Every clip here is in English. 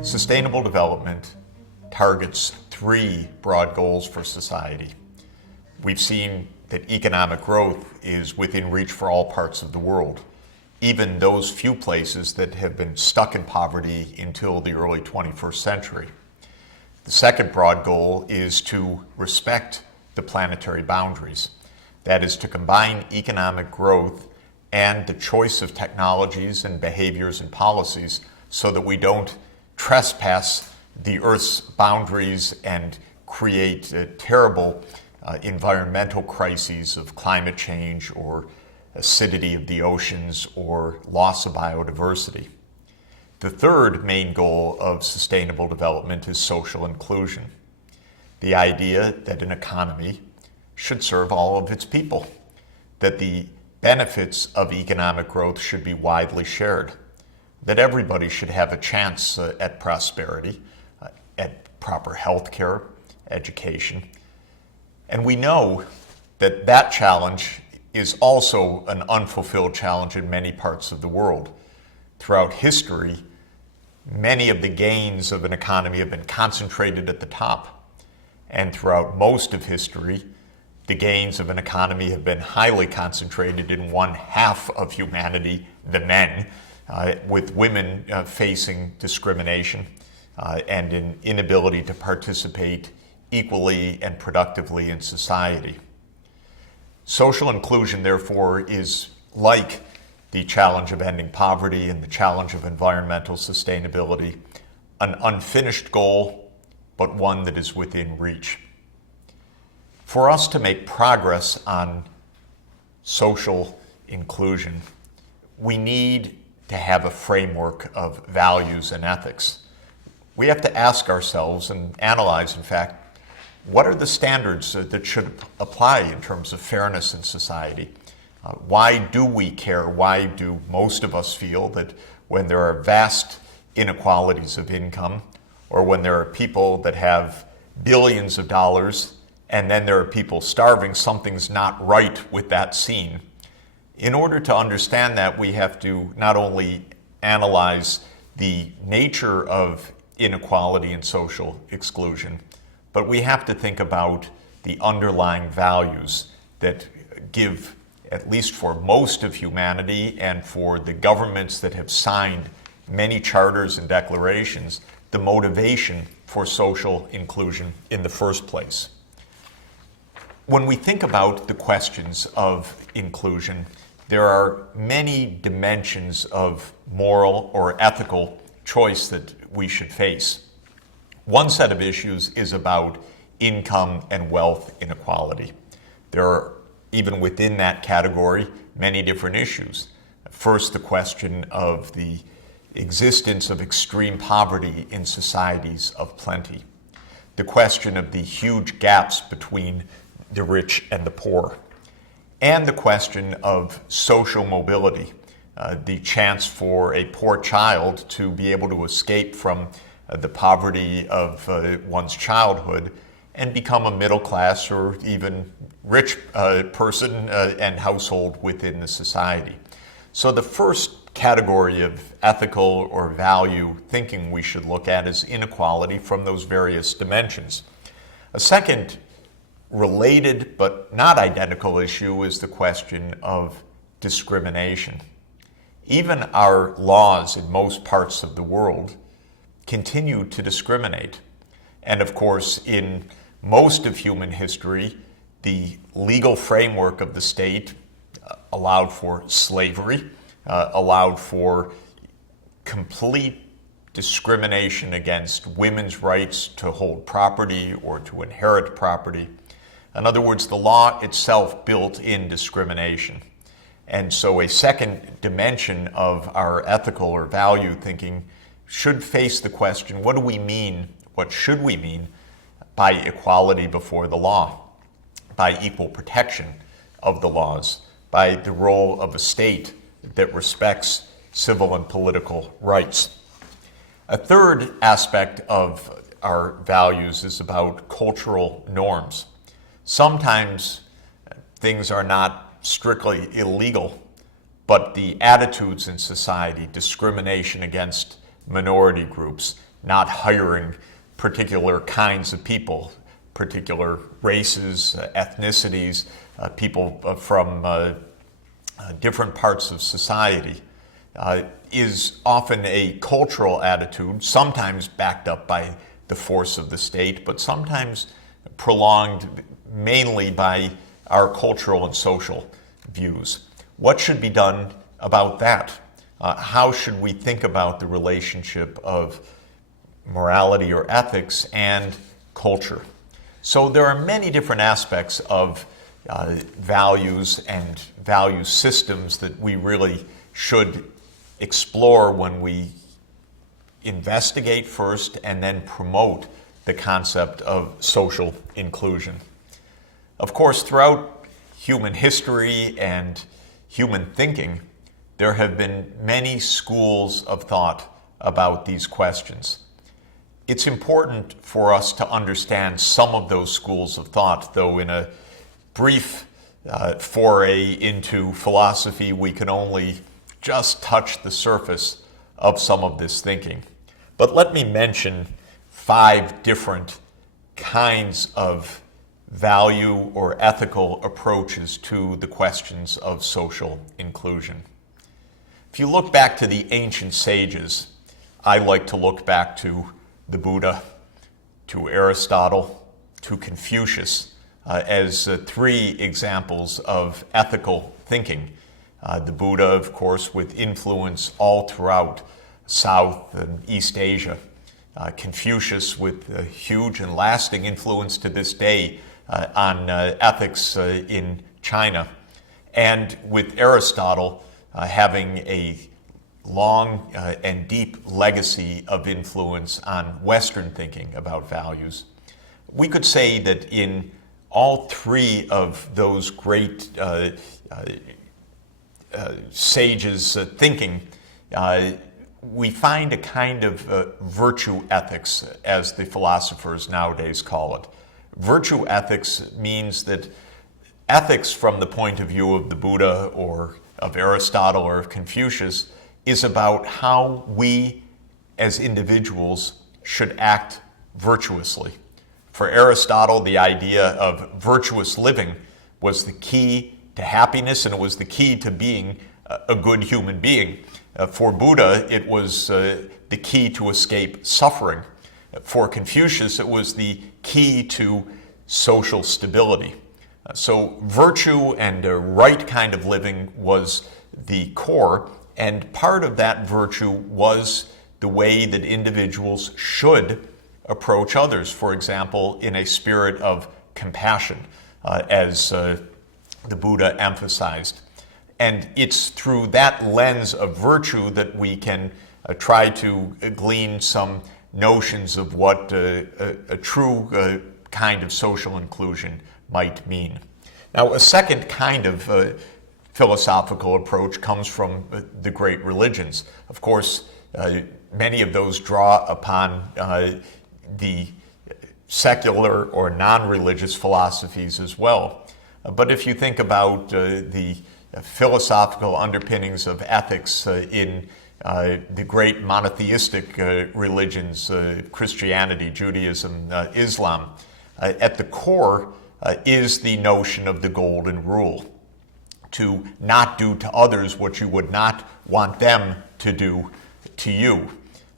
Sustainable development targets three broad goals for society. We've seen that economic growth is within reach for all parts of the world, even those few places that have been stuck in poverty until the early 21st century. The second broad goal is to respect the planetary boundaries. That is to combine economic growth and the choice of technologies and behaviors and policies so that we don't trespass the Earth's boundaries and create terrible environmental crises of climate change or acidity of the oceans or loss of biodiversity. The third main goal of sustainable development is social inclusion. The idea that an economy should serve all of its people, that the benefits of economic growth should be widely shared, that everybody should have a chance at prosperity, at proper health care, education. And we know that that challenge is also an unfulfilled challenge in many parts of the world. Throughout history, many of the gains of an economy have been concentrated at the top. And throughout most of history, the gains of an economy have been highly concentrated in one half of humanity, the men, with women facing discrimination and an inability to participate equally and productively in society. Social inclusion, therefore, is like the challenge of ending poverty and the challenge of environmental sustainability, an unfinished goal, but one that is within reach. For us to make progress on social inclusion, we need to have a framework of values and ethics. We have to ask ourselves and analyze, in fact, what are the standards that should apply in terms of fairness in society? Why do we care? Why do most of us feel that when there are vast inequalities of income, or when there are people that have billions of dollars, and then there are people starving, something's not right with that scene? In order to understand that, we have to not only analyze the nature of inequality and social exclusion, but we have to think about the underlying values that give, at least for most of humanity and for the governments that have signed many charters and declarations, the motivation for social inclusion in the first place. When we think about the questions of inclusion, there are many dimensions of moral or ethical choice that we should face. One set of issues is about income and wealth inequality. There are, even within that category, many different issues. First, the question of the existence of extreme poverty in societies of plenty. The question of the huge gaps between the rich and the poor. And the question of social mobility, the chance for a poor child to be able to escape from the poverty of one's childhood and become a middle class or even rich person and household within the society. So the first category of ethical or value thinking we should look at is inequality from those various dimensions. A second related but not identical issue is the question of discrimination. Even our laws in most parts of the world continue to discriminate. And of course, in most of human history, the legal framework of the state allowed for slavery, allowed for complete discrimination against women's rights to hold property or to inherit property. In other words, the law itself built in discrimination. And so a second dimension of our ethical or value thinking should face the question, what do we mean, what should we mean by equality before the law, by equal protection of the laws, by the role of a state that respects civil and political rights? A third aspect of our values is about cultural norms. Sometimes things are not strictly illegal, but the attitudes in society, discrimination against minority groups, not hiring particular kinds of people, particular races, ethnicities, people from different parts of society, is often a cultural attitude, sometimes backed up by the force of the state, but sometimes prolonged mainly by our cultural and social views. What should be done about that? How should we think about the relationship of morality or ethics and culture? So there are many different aspects of values and value systems that we really should explore when we investigate first and then promote the concept of social inclusion. Of course, throughout human history and human thinking, there have been many schools of thought about these questions. It's important for us to understand some of those schools of thought, though in a brief foray into philosophy, we can only just touch the surface of some of this thinking. But let me mention 5 different kinds of value or ethical approaches to the questions of social inclusion. If you look back to the ancient sages, I like to look back to the Buddha, to Aristotle, to Confucius as 3 examples of ethical thinking. The Buddha, of course, with influence all throughout South and East Asia. Confucius with a huge and lasting influence to this day on ethics in China. And with Aristotle having a long and deep legacy of influence on Western thinking about values. We could say that in all 3 of those great sages' thinking, we find a kind of virtue ethics, as the philosophers nowadays call it. Virtue ethics means that ethics from the point of view of the Buddha or of Aristotle or of Confucius is about how we as individuals should act virtuously. For Aristotle, the idea of virtuous living was the key to happiness, and it was the key to being a good human being. For Buddha, it was the key to escape suffering. For Confucius, it was the key to social stability. So virtue and a right kind of living was the core, and part of that virtue was the way that individuals should approach others, for example, in a spirit of compassion, as the Buddha emphasized. And it's through that lens of virtue that we can try to glean some notions of what a true kind of social inclusion might mean. Now, a second kind of philosophical approach comes from the great religions. Of course, many of those draw upon the secular or non-religious philosophies as well. But if you think about the philosophical underpinnings of ethics in the great monotheistic religions, Christianity, Judaism, Islam, at the core is the notion of the golden rule, to not do to others what you would not want them to do to you.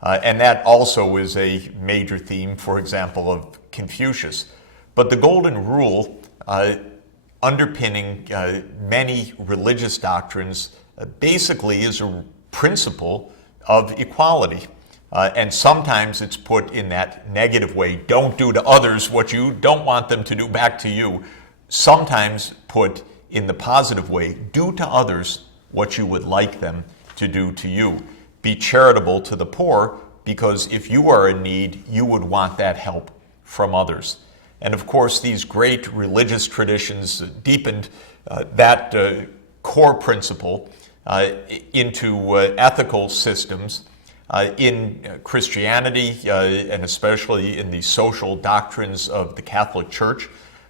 And that also is a major theme, for example, of Confucius. But the golden rule, underpinning many religious doctrines, basically is a principle of equality. And sometimes it's put in that negative way, don't do to others what you don't want them to do back to you. Sometimes put in the positive way, do to others what you would like them to do to you. Be charitable to the poor, because if you are in need, you would want that help from others. And of course, these great religious traditions deepened that core principle into ethical systems in Christianity, and especially in the social doctrines of the Catholic Church.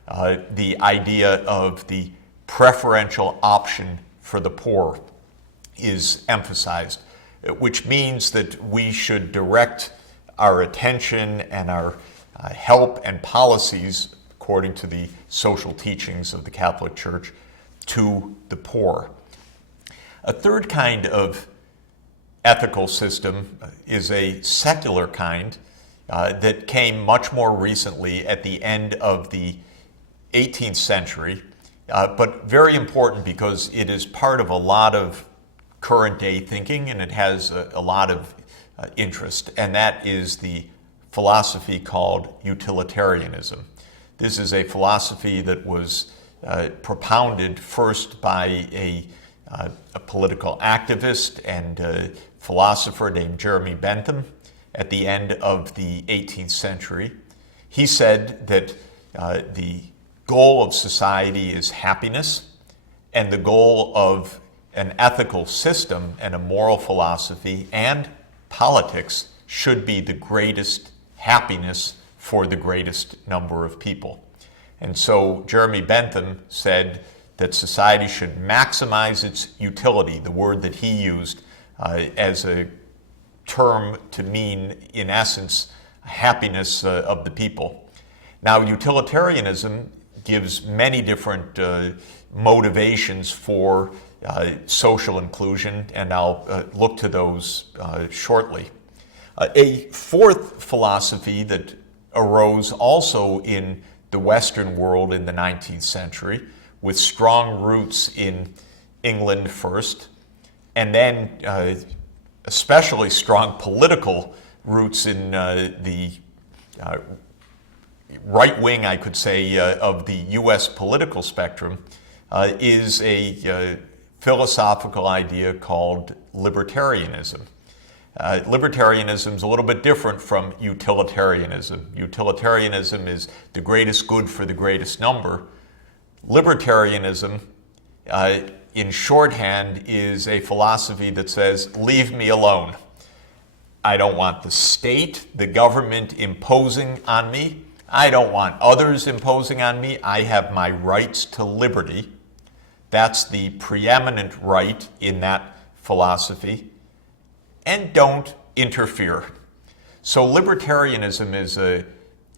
The idea of the preferential option for the poor, is emphasized, which means that we should direct our attention and our help and policies, according to the social teachings of the Catholic Church, to the poor. A third kind of ethical system is a secular kind that came much more recently at the end of the 18th century, but very important because it is part of a lot of current day thinking, and it has a lot of interest, and that is the philosophy called utilitarianism. This is a philosophy that was propounded first by a political activist and philosopher named Jeremy Bentham at the end of the 18th century. He said that the goal of society is happiness, and the goal of an ethical system and a moral philosophy and politics should be the greatest happiness for the greatest number of people. And so Jeremy Bentham said that society should maximize its utility, the word that he used as a term to mean, in essence, happiness of the people. Now, utilitarianism gives many different motivations for social inclusion, and I'll look to those shortly. A fourth philosophy that arose also in the Western world in the 19th century, with strong roots in England first, and then especially strong political roots in the right wing, I could say, of the U.S. political spectrum, is a philosophical idea called libertarianism. Libertarianism is a little bit different from utilitarianism. Utilitarianism is the greatest good for the greatest number. Libertarianism, in shorthand, is a philosophy that says, leave me alone. I don't want the state, the government imposing on me. I don't want others imposing on me. I have my rights to liberty. That's the preeminent right in that philosophy. And don't interfere. So libertarianism is an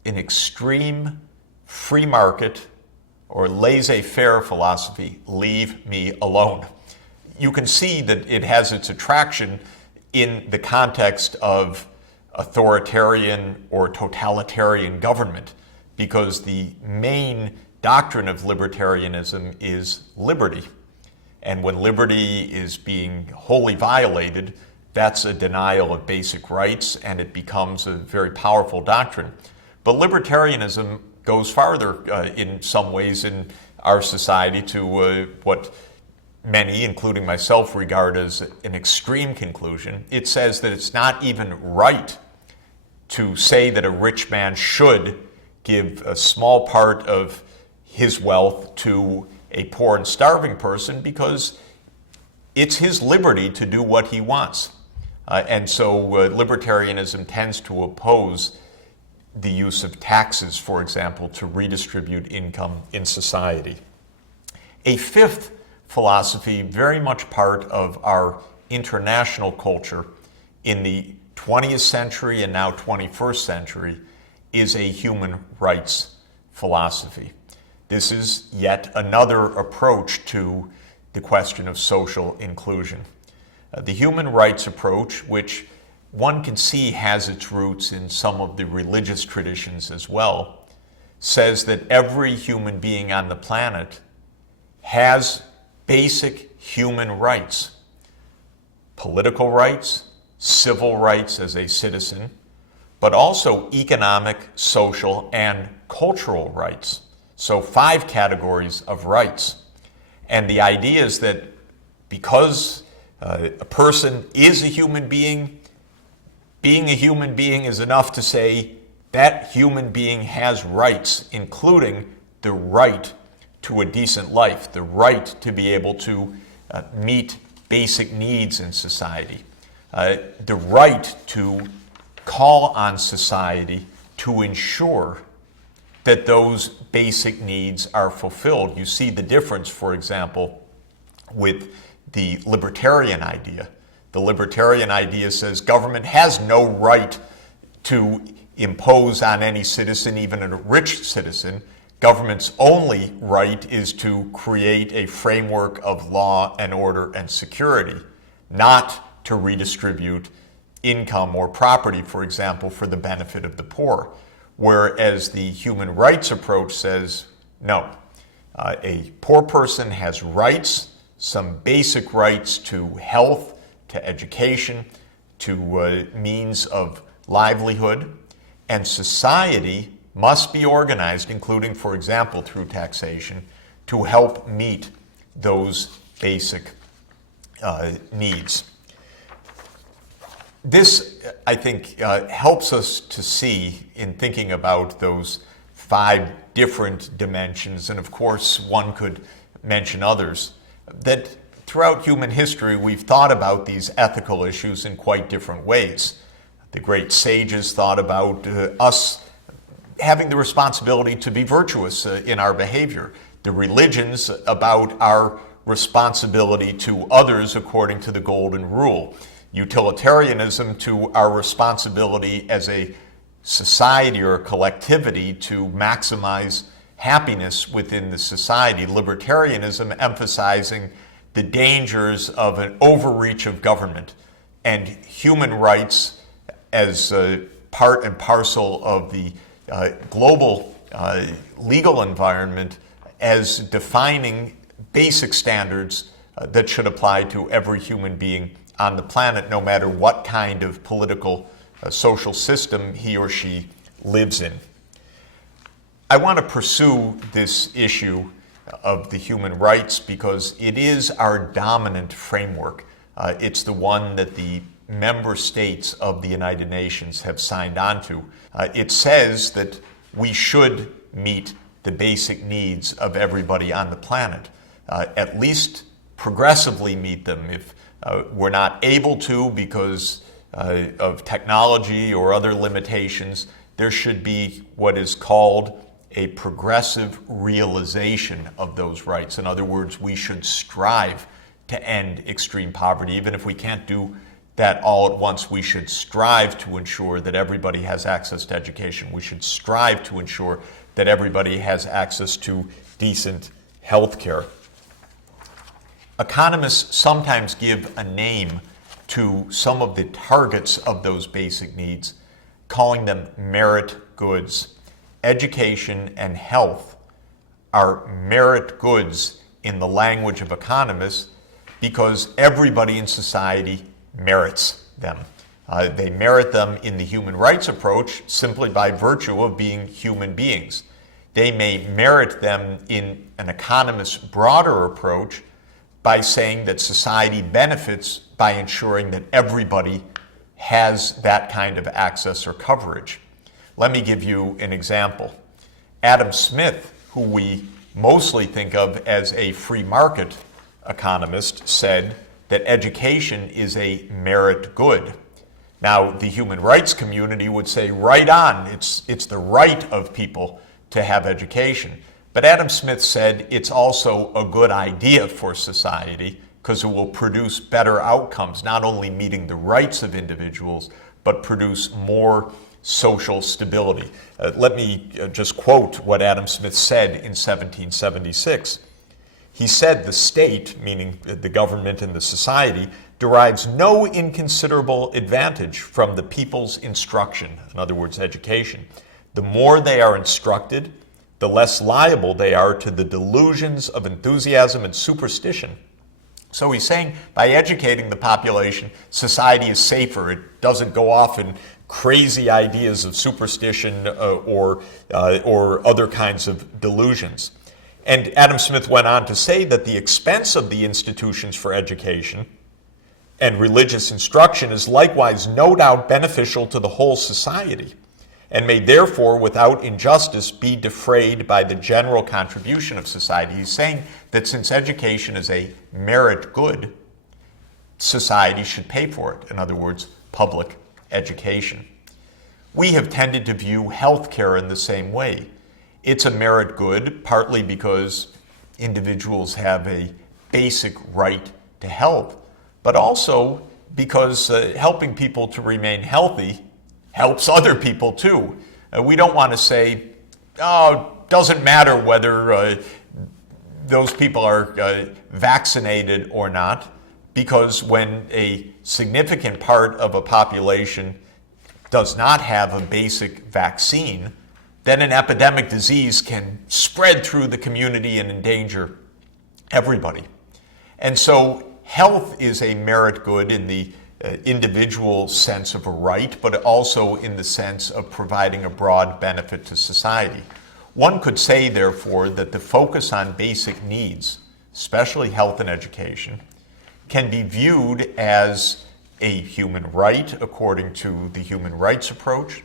extreme free market or laissez-faire philosophy. Leave me alone. You can see that it has its attraction in the context of authoritarian or totalitarian government, because the main doctrine of libertarianism is liberty. And when liberty is being wholly violated, that's a denial of basic rights, and it becomes a very powerful doctrine. But libertarianism goes farther in some ways in our society to what many, including myself, regard as an extreme conclusion. It says that it's not even right to say that a rich man should give a small part of his wealth to a poor and starving person, because it's his liberty to do what he wants. And so libertarianism tends to oppose the use of taxes, for example, to redistribute income in society. A fifth philosophy, very much part of our international culture in the 20th century and now 21st century, is a human rights philosophy. This is yet another approach to the question of social inclusion. The human rights approach, which one can see has its roots in some of the religious traditions as well, says that every human being on the planet has basic human rights: political rights, civil rights as a citizen, but also economic, social, and cultural rights. So 5 categories of rights. And the idea is that because a person is a human being, being a human being is enough to say that human being has rights, including the right to a decent life, the right to be able to meet basic needs in society, the right to call on society to ensure that those basic needs are fulfilled. You see the difference, for example, with the libertarian idea. The libertarian idea says government has no right to impose on any citizen, even a rich citizen. Government's only right is to create a framework of law and order and security, not to redistribute income or property, for example, for the benefit of the poor. Whereas the human rights approach says, no, a poor person has rights, some basic rights to health, to education, to means of livelihood, and society must be organized, including, for example, through taxation, to help meet those basic needs. This, I think, helps us to see, in thinking about those 5 different dimensions, and of course one could mention others, that throughout human history we've thought about these ethical issues in quite different ways. The great sages thought about us having the responsibility to be virtuous in our behavior. The religions about our responsibility to others according to the golden rule. Utilitarianism to our responsibility as a society or a collectivity to maximize happiness within the society. Libertarianism emphasizing the dangers of an overreach of government, and human rights as part and parcel of the global legal environment as defining basic standards that should apply to every human being on the planet, no matter what kind of political social system he or she lives in. I want to pursue this issue of the human rights because it is our dominant framework. It's the one that the member states of the United Nations have signed on to. It says that we should meet the basic needs of everybody on the planet, at least progressively meet them. If we're not able to because of technology or other limitations, there should be what is called a progressive realization of those rights. In other words, we should strive to end extreme poverty. Even if we can't do that all at once, we should strive to ensure that everybody has access to education. We should strive to ensure that everybody has access to decent health care. Economists sometimes give a name to some of the targets of those basic needs, calling them merit goods. Education and health are merit goods in the language of economists because everybody in society merits them. They merit them in the human rights approach simply by virtue of being human beings. They may merit them in an economist's broader approach by saying that society benefits by ensuring that everybody has that kind of access or coverage. Let me give you an example. Adam Smith, who we mostly think of as a free market economist, said that education is a merit good. Now, the human rights community would say, right on, it's the right of people to have education. But Adam Smith said it's also a good idea for society because it will produce better outcomes, not only meeting the rights of individuals, but produce more social stability. Let me just quote what Adam Smith said in 1776. He said the state, meaning the government and the society, derives no inconsiderable advantage from the people's instruction, in other words, education. The more they are instructed, the less liable they are to the delusions of enthusiasm and superstition. So he's saying by educating the population, society is safer. It doesn't go off in crazy ideas of superstition or other kinds of delusions. And Adam Smith went on to say that the expense of the institutions for education and religious instruction is likewise no doubt beneficial to the whole society, and may therefore, without injustice, be defrayed by the general contribution of society. He's saying that since education is a merit good, society should pay for it. In other words, public education. We have tended to view healthcare in the same way. It's a merit good, partly because individuals have a basic right to health, but also because helping people to remain healthy helps other people too. We don't want to say, oh, it doesn't matter whether those people are vaccinated or not, because when a significant part of a population does not have a basic vaccine, then an epidemic disease can spread through the community and endanger everybody. And so health is a merit good in the individual sense of a right, but also in the sense of providing a broad benefit to society. One could say, therefore, that the focus on basic needs, especially health and education, can be viewed as a human right according to the human rights approach,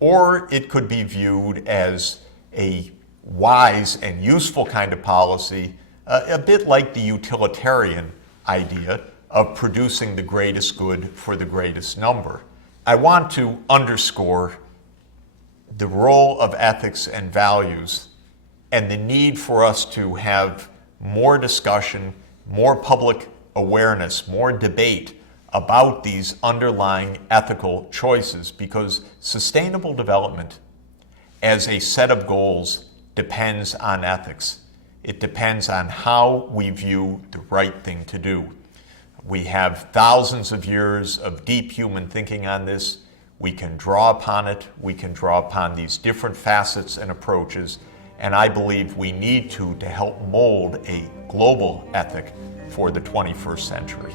or it could be viewed as a wise and useful kind of policy, a bit like the utilitarian idea of producing the greatest good for the greatest number. I want to underscore the role of ethics and values and the need for us to have more discussion, more public awareness, more debate about these underlying ethical choices, because sustainable development as a set of goals depends on ethics. It depends on how we view the right thing to do. We have thousands of years of deep human thinking on this. We can draw upon it. We can draw upon these different facets and approaches. And I believe we need to help mold a global ethic for the 21st century.